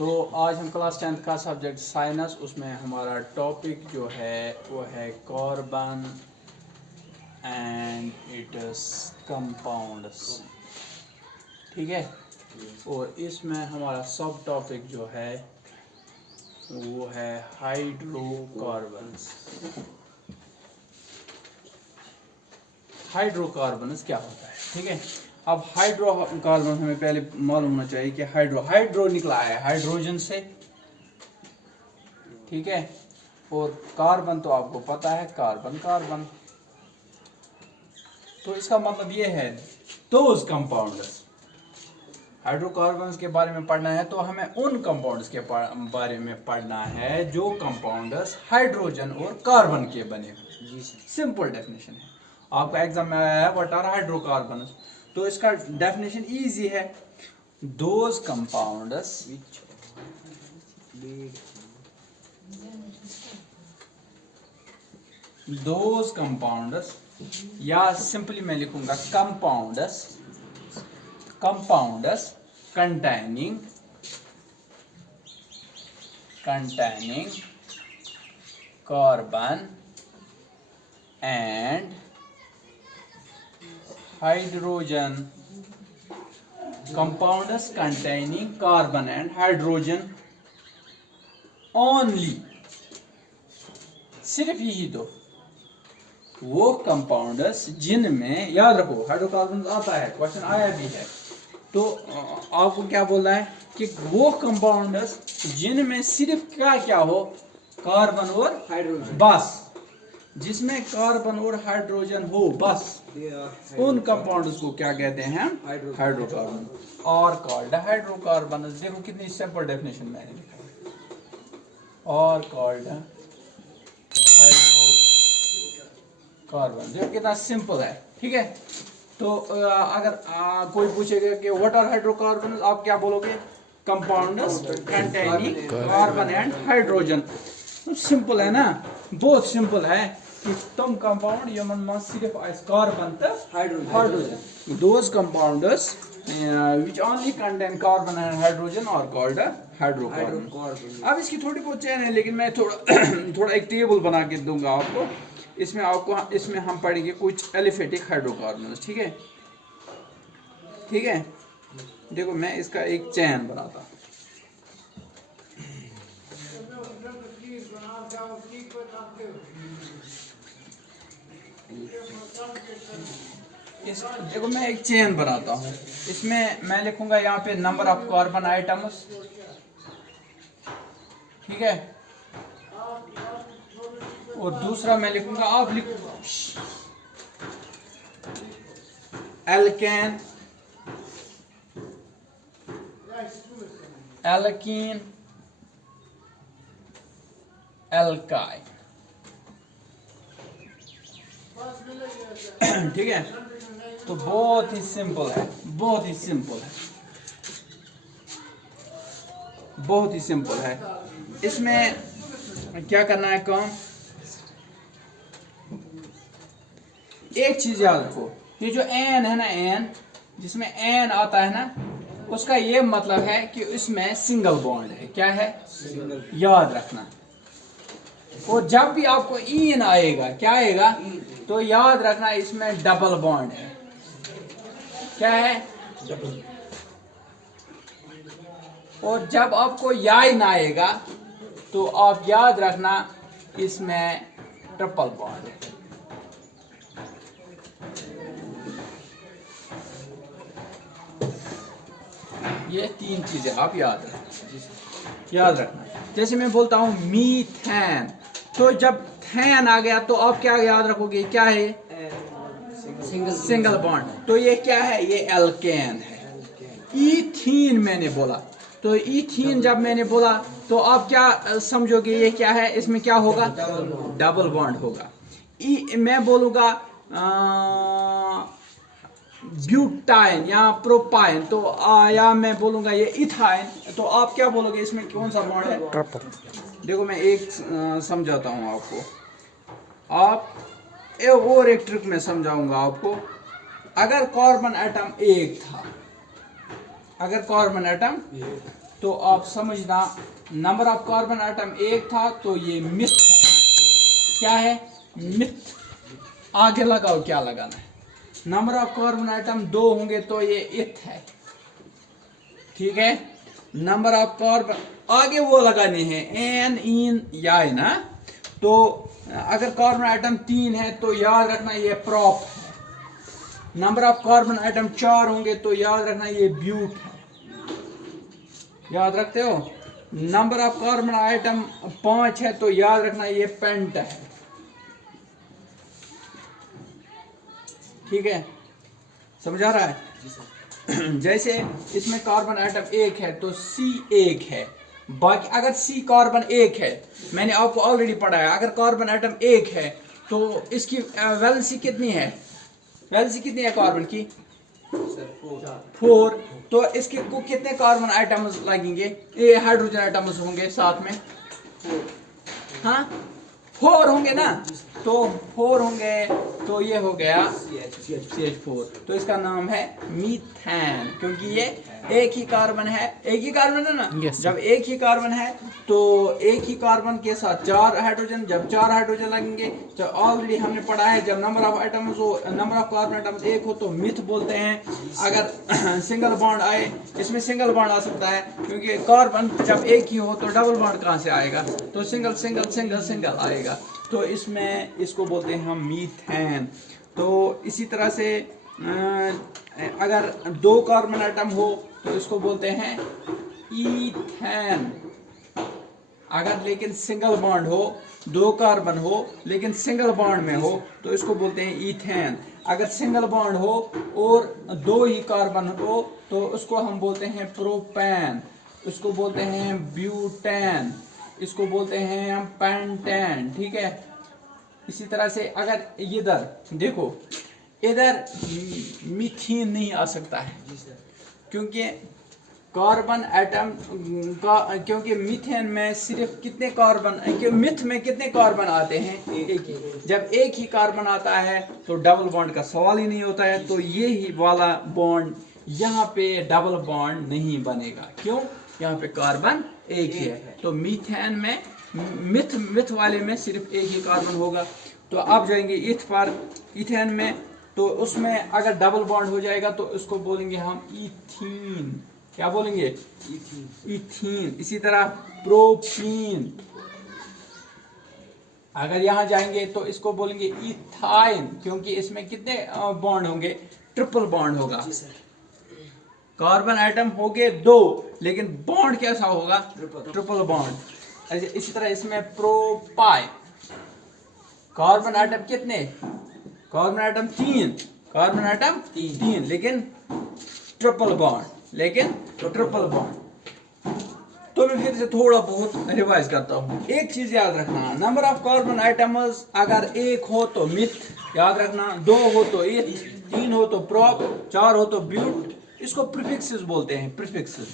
तो आज हम क्लास 10th का सब्जेक्ट साइंस, उसमें हमारा टॉपिक जो है वो है कार्बन एंड इट्स कंपाउंड्स। ठीक है, और इसमें हमारा सब टॉपिक जो है वो है हाइड्रोकार्बन्स। हाइड्रोकार्बन्स क्या होता है? ठीक है, अब हाइड्रोकार्बन हमें पहले मालूम होना चाहिए कि हाइड्रो निकला है हाइड्रोजन से। ठीक है, और कार्बन तो आपको पता है, कार्बन। तो इसका मतलब ये है दोज कंपाउंड्स। हाइड्रोकार्बन्स के बारे में पढ़ना है तो हमें उन कंपाउंड्स के बारे में पढ़ना है जो कंपाउंड्स हाइड्रोजन और कार्बन के बने हुए। सिंपल डेफिनेशन है, आपका एग्जाम में आया है व्हाट आर हाइड्रोकार्बन्स, तो इसका डेफिनेशन इजी है। दोज कंपाउंड्स या सिंपली मैं लिखूंगा compounds containing carbon and hydrogen. Compounds containing carbon and hydrogen only, सिर्फ यही दो वो कंपाउंड्स जिनमें, याद रखो हाइड्रोकार्बन आता है, क्वेश्चन आया भी है, तो आपको क्या बोलना है कि वो कंपाउंड्स जिनमें सिर्फ क्या हो, कार्बन और हाइड्रोजन, बस जिसमें कार्बन और हाइड्रोजन हो बस, उन कंपाउंड्स को क्या कहते हैं? हाइड्रोकार्बन। और कॉल्ड हाइड्रोकार्बन। देखो कितनी सिंपल डेफिनेशन मैंने लिखा, और कॉल्ड हाइड्रोकार्बन। देखो कितना सिंपल है। ठीक है, तो अगर कोई पूछेगा कि व्हाट आर हाइड्रोकार्बन, आप क्या बोलोगे? Compounds containing carbon and hydrogen. Simple है ना, बहुत सिंपल है कि तुम कंपाउंड यमन में सिर्फ कार्बन तो hydrogen, those compounds which only contain carbon and hydrogen are called hydrocarbon. अब इसकी थोड़ी बहुत चेन है, लेकिन मैं थोड़ा एक टेबल बना के दूंगा आपको। इसमें हम पढ़ेंगे कुछ एलिफेटिक हाइड्रोकार्बन्स। ठीक है, देखो मैं इसका एक चैन बनाता हूँ। देखो मैं एक चेन बनाता हूँ, इसमें मैं लिखूंगा यहाँ पे नंबर ऑफ कार्बन आइटम्स। ठीक है, और दूसरा मैं लिखूंगा, आप लिखो एल्केन, एल्कीन, एल्काइन। ठीक है, तो बहुत ही सिंपल है, बहुत ही सिंपल है। इसमें क्या करना है काम, एक चीज याद रखो, ये जो एन है ना, एन जिसमें एन आता है ना, उसका ये मतलब है कि इसमें सिंगल बॉन्ड है। क्या है? याद रखना। और जब भी आपको इन आएगा, क्या आएगा, तो याद रखना इसमें डबल बॉन्ड है। क्या है? डबल। और जब आपको याइन आएगा तो आप याद रखना इसमें ट्रिपल बॉन्ड है। ये तीन चीजें आप याद रखना। जैसे मैं बोलता हूँ मीथेन, तो जब थैन आ गया तो आप क्या याद रखोगे? क्या है? Single bond. तो ये क्या है? ये एल्केन है। ईथीन मैंने बोला, तो ईथीन जब मैंने बोला तो आप क्या समझोगे? ये क्या है? इसमें क्या होगा? डबल बॉन्ड होगा। मैं बोलूँगा ब्यूटाइन या प्रोपाइन, तो या मैं बोलूँगा ये इथाइन, तो आप क्या बोलोगे? इसमें कौन सा बॉन्ड है? देखो मैं एक समझाता हूँ आपको, और एक ट्रिक में समझाऊंगा आपको। अगर कार्बन एटम एक था, तो आप समझना नंबर ऑफ कार्बन आइटम एक था तो ये मिथ है। क्या है? मिथ। आगे लगाओ क्या लगाना है। नंबर ऑफ कार्बन आइटम 2 होंगे तो ये इथ है। ठीक है। नंबर ऑफ कार्बन आगे वो लगाने हैं एन इन या ना। तो अगर कार्बन आइटम 3 है तो याद रखना ये प्रॉप है। नंबर ऑफ कार्बन आइटम 4 होंगे तो याद रखना ये ब्यूट है। याद रखते हो? नंबर ऑफ कार्बन आइटम 5 है तो याद रखना ये पेंट है। ठीक है, समझ आ रहा है? जैसे इसमें कार्बन आइटम 1 है तो C1 है। बाकी अगर C कार्बन 1 है, मैंने आपको ऑलरेडी पढ़ाया, अगर कार्बन आइटम 1 है तो इसकी वैलेंसी कितनी है? वैलेंसी कितनी है कार्बन की? 4। तो इसके को कितने कार्बन आइटम्स लगेंगे? ये हाइड्रोजन आइटम्स होंगे साथ में। हाँ, 4 होंगे ना। तो 4 होंगे तो ये हो गया CH4। तो इसका नाम है मीथेन, क्योंकि ये एक ही कार्बन है। एक ही कार्बन है ना? Yes, जब एक ही कार्बन है तो एक ही कार्बन के साथ 4 हाइड्रोजन, जब 4 हाइड्रोजन लगेंगे, तो ऑलरेडी हमने पढ़ा है जब नंबर ऑफ आइटम्स हो, नंबर ऑफ कार्बन आइटम्स 1 हो तो मिथ बोलते हैं। अगर सिंगल बॉन्ड आए, इसमें सिंगल बॉन्ड आ सकता है क्योंकि कार्बन जब एक ही हो तो डबल बॉन्ड कहाँ से आएगा? तो सिंगल सिंगल सिंगल सिंगल आएगा। तो इसमें इसको बोलते हैं हम मीथेन। तो इसी तरह से अगर 2 कार्बन आइटम हो तो इसको बोलते हैं ईथेन। अगर लेकिन सिंगल बॉन्ड हो, 2 कार्बन हो लेकिन सिंगल बॉन्ड में हो तो इसको बोलते हैं ईथेन। अगर सिंगल बॉन्ड हो और 2 ही कार्बन हो तो उसको हम बोलते हैं प्रोपेन, उसको बोलते हैं ब्यूटेन, इसको बोलते हैं हम पेंटेन। ठीक है। इसी तरह से अगर इधर देखो, इधर मीथेन नहीं आ सकता है क्योंकि कार्बन एटम का, क्योंकि मीथेन में सिर्फ कितने कार्बन, मिथ में कितने कार्बन आते हैं? एक ही। जब एक ही कार्बन आता है तो डबल बॉन्ड का सवाल ही नहीं होता है। तो ये ही वाला बॉन्ड यहाँ पे डबल बॉन्ड नहीं बनेगा। क्यों? यहाँ पे कार्बन एक ही है। तो मीथेन में, मिथ वाले में सिर्फ एक ही कार्बन होगा। तो आप जाएंगे इथ पर, इथेन में, तो उसमें अगर डबल बॉन्ड हो जाएगा तो उसको बोलेंगे हम इथीन। क्या बोलेंगे? इथीन। इसी तरह प्रोपीन। अगर यहां जाएंगे तो इसको बोलेंगे इथाइन, क्योंकि इसमें कितने बॉन्ड होंगे? ट्रिपल बॉन्ड होगा। कार्बन आइटम हो गए 2 लेकिन बॉन्ड कैसा होगा? Triple bond. इसी तरह इसमें प्रोपाइ, कार्बन आइटम कितने? कार्बन आइटम 3, कार्बन आइटम 3 लेकिन ट्रिपल बॉन्ड, लेकिन ट्रिपल बॉन्ड। तो मैं फिर से थोड़ा बहुत रिवाइज करता हूँ। एक चीज याद रखना, नंबर ऑफ कार्बन आइटम्स अगर 1 हो तो मिथ याद रखना, 2 हो तो इथ, 3 हो तो प्रॉप, 4 हो तो ब्यूट। इसको प्रीफिक्सेस बोलते हैं। प्रीफिक्सेस,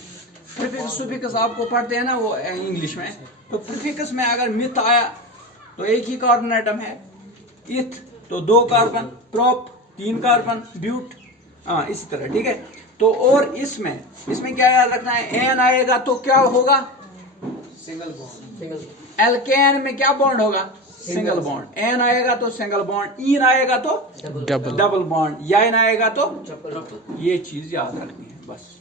प्रीफिक्स सुफिक्स आपको पढ़ते हैं ना वो इंग्लिश में। तो प्रीफिक्स में अगर मिथ आया तो एक ही कार्बन आइटम है, इथ तो 2 कार्बन, प्रॉप 3 कार्बन, ब्यूट इसी तरह। ठीक है। तो और इसमें क्या याद रखना है? एन आएगा तो क्या होगा? Single bond. एल्केन में क्या बॉन्ड होगा? Single bond. एन आएगा तो सिंगल बॉन्ड, ईन आएगा तो डबल डबल बॉन्ड, याइन आएगा तो। ये चीज याद रखनी है बस।